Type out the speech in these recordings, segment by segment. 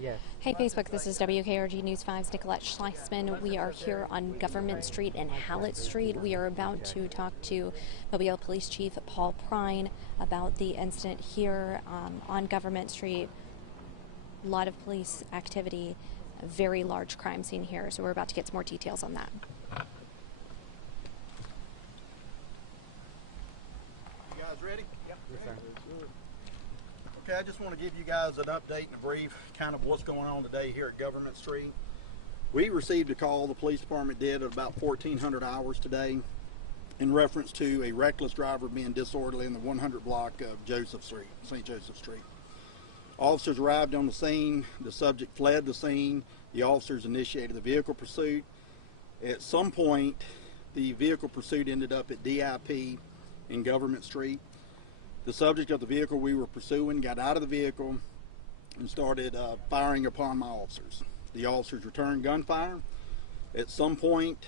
Yes. Hey Facebook, this is WKRG News 5's Nicolette Schleitzman. We are here on Government Street and Hallett Street. We are about to talk to Mobile Police Chief Paul Prine about the incident here on Government Street. A lot of police activity, a very large crime scene here, so we're about to get some more details on that. You guys ready? Yep. Yes, sir. Okay, I just want to give you guys an update and a brief kind of what's going on today here at Government Street. We received a call, the police department did, at about 1400 hours today in reference to a reckless driver being disorderly in the 100 block of Joseph Street, St. Joseph Street. Officers arrived on the scene, the subject fled the scene, the officers initiated the vehicle pursuit. At some point, the vehicle pursuit ended up at DIP in Government Street. The subject of the vehicle we were pursuing got out of the vehicle and started firing upon my officers. The officers returned gunfire. At some point,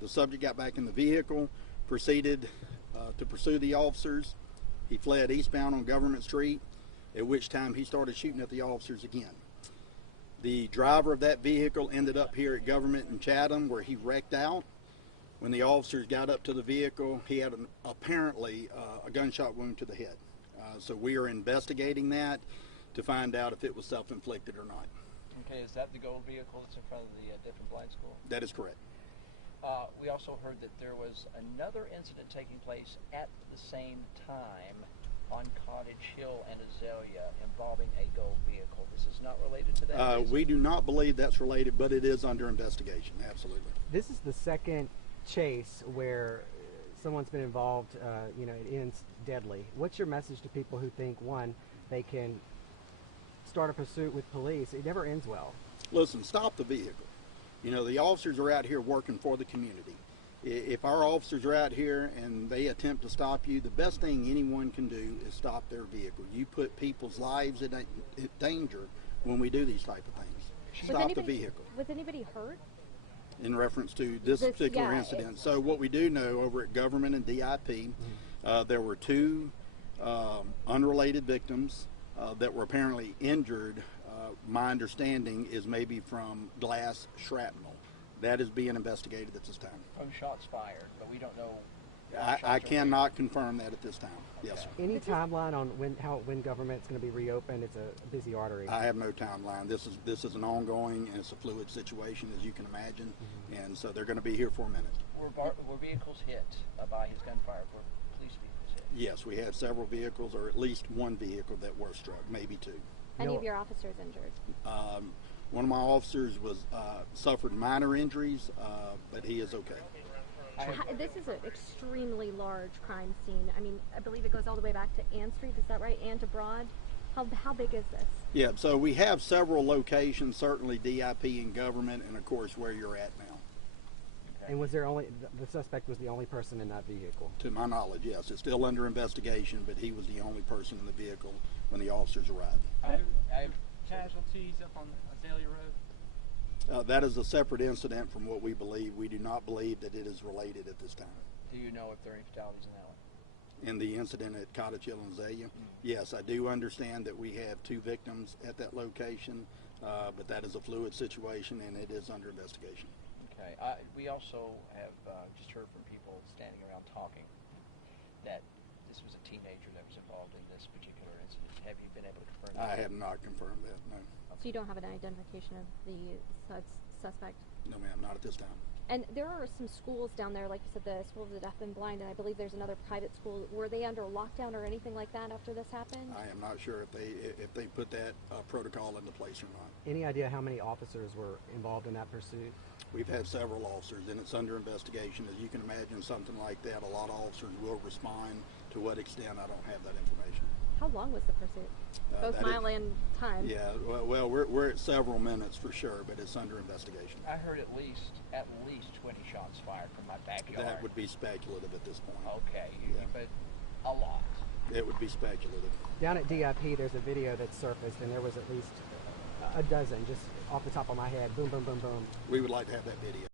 the subject got back in the vehicle, proceeded to pursue the officers. He fled eastbound on Government Street, at which time he started shooting at the officers again. The driver of that vehicle ended up here at Government in Chatham, where he wrecked out. When the officers got up to the vehicle, he had apparently a gunshot wound to the head. So we are investigating that to find out if it was self-inflicted or not. Okay, is that the gold vehicle that's in front of the different blind school? That is correct. We also heard that there was another incident taking place at the same time on Cottage Hill and Azalea involving a gold vehicle. This is not related to that? We do not believe that's related, but it is under investigation, absolutely. This is the second chase where someone's been involved, it ends deadly. What's your message to people who think, one, they can start a pursuit with police? It never ends well. Listen, stop the vehicle. You know, the officers are out here working for the community. If our officers are out here and they attempt to stop you, the best thing anyone can do is stop their vehicle. You put people's lives in danger when we do these type of things. Stop the vehicle. Was anybody hurt? In reference to this particular incident. So what we do know over at Government and DIP, there were two unrelated victims that were apparently injured. My understanding is maybe from glass shrapnel. That is being investigated at this time. From shots fired, but we don't know. I cannot confirm that at this time. Okay. Yes, sir. Any timeline on when government's going to be reopened? It's a busy artery. I have no timeline. This is an ongoing and it's a fluid situation, as you can imagine, and so they're going to be here for a minute. Were vehicles hit by his gunfire? Were police vehicles hit? Yes, we had several vehicles, or at least one vehicle that were struck, maybe two. Any of your officers injured? One of my officers suffered minor injuries, but he is okay. This is an extremely large crime scene. I mean, I believe it goes all the way back to Ann Street, is that right? Ann to Broad? How big is this? Yeah, so we have several locations, certainly DIP and Government, and of course where you're at now. Okay. And was there the suspect was the only person in that vehicle? To my knowledge, yes. It's still under investigation, but he was the only person in the vehicle when the officers arrived. I have casualties up on Azalea Road. That is a separate incident from what we believe. We do not believe that it is related at this time. Do you know if there are any fatalities in that one? In the incident at Cottage Hill and Azalea? Yes, I do understand that we have two victims at that location, but that is a fluid situation and it is under investigation. Okay. We also have just heard from people standing around talking that this was a teenager that was involved in this particular incident. Have you been able to confirm that? I have not confirmed that, no. So you don't have an identification of the suspect? No, ma'am, not at this time. And there are some schools down there, like you said, the School of the Deaf and Blind, and I believe there's another private school. Were they under lockdown or anything like that after this happened? I am not sure if they put that protocol into place or not. Any idea how many officers were involved in that pursuit? We've had several officers, and it's under investigation. As you can imagine, something like that, a lot of officers will respond. To what extent, I don't have that information. How long was the pursuit? Both mile and time? Yeah, well, we're at several minutes for sure, but it's under investigation. I heard at least 20 shots fired from my backyard. That would be speculative at this point. Okay, Yeah. But a lot. It would be speculative. Down at DIP, there's a video that surfaced, and there was at least a dozen, just off the top of my head. Boom, boom, boom, boom. We would like to have that video.